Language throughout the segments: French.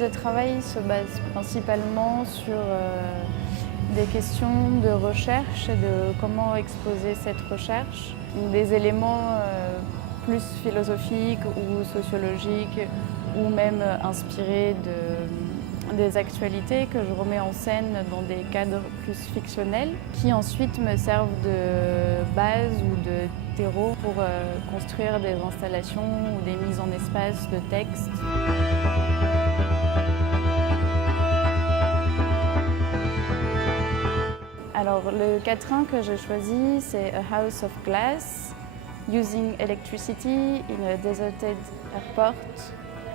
de travail se base principalement sur des questions de recherche et de comment exposer cette recherche. Des éléments plus philosophiques ou sociologiques ou même inspirés des actualités que je remets en scène dans des cadres plus fictionnels qui ensuite me servent de base ou de terreau pour construire des installations ou des mises en espace de textes. Alors le quatrain que j'ai choisi, c'est A House of Glass, Using Electricity in a Deserted Airport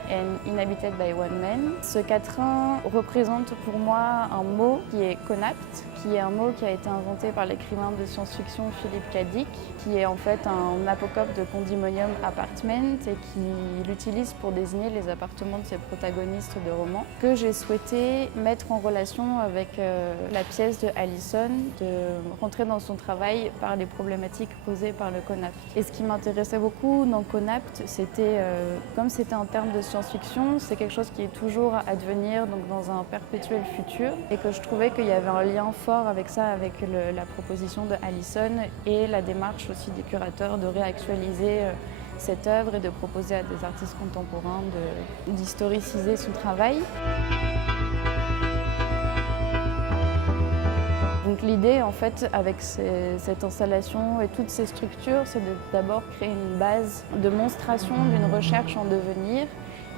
and Inhabited by One Man. Ce quatrain représente pour moi un mot qui est conapt, qui est un mot qui a été inventé par l'écrivain de science-fiction Philip K. Dick, qui est en fait un apocope de condominium apartment et qui l'utilise pour désigner les appartements de ses protagonistes de romans, que j'ai souhaité mettre en relation avec la pièce de Allison, de rentrer dans son travail par les problématiques posées par le conapt. Et ce qui m'intéressait beaucoup dans conapt, c'était, comme c'était un terme de science-fiction, c'est quelque chose qui est toujours à devenir, donc dans un perpétuel futur, et que je trouvais qu'il y avait un lien fort avec ça, avec la proposition de Allison et la démarche aussi des curateurs de réactualiser cette œuvre et de proposer à des artistes contemporains d'historiciser son travail. Donc l'idée, en fait, avec cette installation et toutes ces structures, c'est d'abord créer une base de monstration d'une recherche en devenir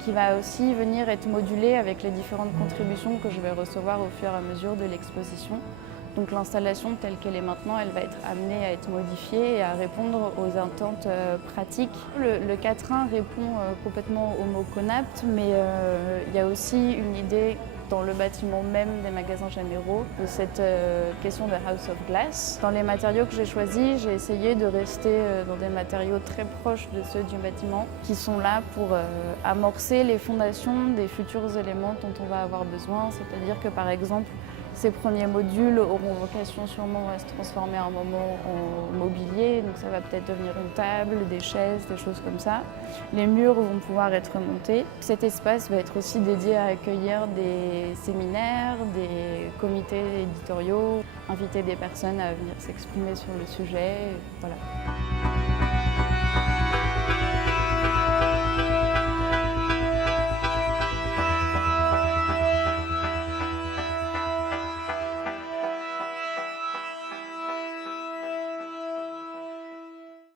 qui va aussi venir être modulée avec les différentes contributions que je vais recevoir au fur et à mesure de l'exposition. Donc l'installation telle qu'elle est maintenant, elle va être amenée à être modifiée et à répondre aux attentes pratiques. Le quatrain répond complètement au mot conapt, mais il y a aussi une idée dans le bâtiment même des magasins généraux de cette question de House of Glass. Dans les matériaux que j'ai choisis, j'ai essayé de rester dans des matériaux très proches de ceux du bâtiment qui sont là pour amorcer les fondations des futurs éléments dont on va avoir besoin. C'est-à-dire que par exemple, ces premiers modules auront vocation sûrement à se transformer à un moment en mobilier, donc ça va peut-être devenir une table, des chaises, des choses comme ça. Les murs vont pouvoir être montés. Cet espace va être aussi dédié à accueillir des séminaires, des comités éditoriaux, inviter des personnes à venir s'exprimer sur le sujet. Voilà.